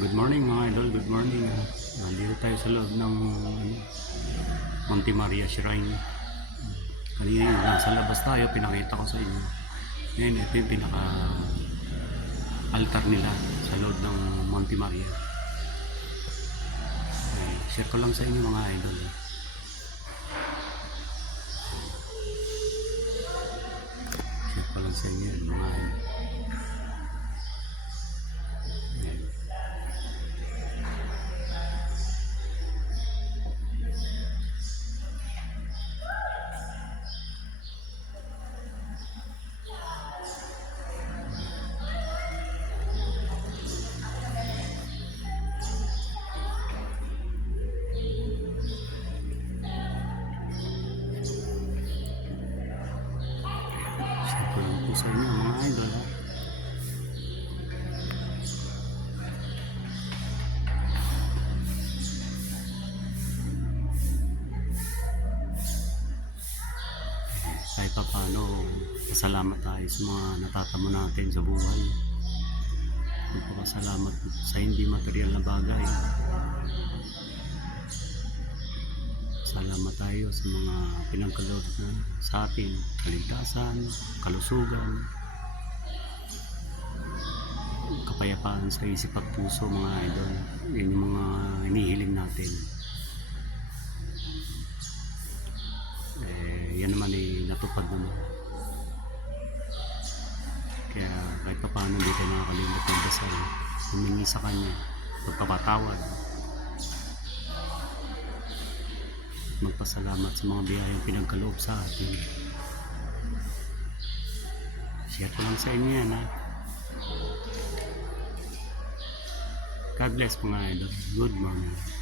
Good morning mga idol, good morning. Nandito tayo sa loob ng Monte Maria Shrine. Kanina nasa labas tayo, pinakita ko sa inyo. Ngayon ito yung pinaka-altar nila sa loob ng Monte Maria. Okay, share ko lang sa inyo mga idol. Share ko lang sa inyo mga idol. Share ko lang po sa inyo mga idol. Kahit pa paano, pasalamat tayo sa mga natatamo natin sa buhay. Magpapasalamat sa hindi material na bagay. Salamat tayo sa mga pinangkaloob na sa atin, kaligtasan, kalusugan, kapayapaan sa isip at puso mga idol. Yan yung mga hinihiling natin. Yan naman ay natupad naman. Kaya kahit pa paano hindi tayo nakakalimot ng dasal, humingi sa kanya, pagpapatawad, magpasalamat sa mga biyayang pinagkaloob sa atin. Share ko lang sa inyo yan ha. God bless mga idol. Good morning.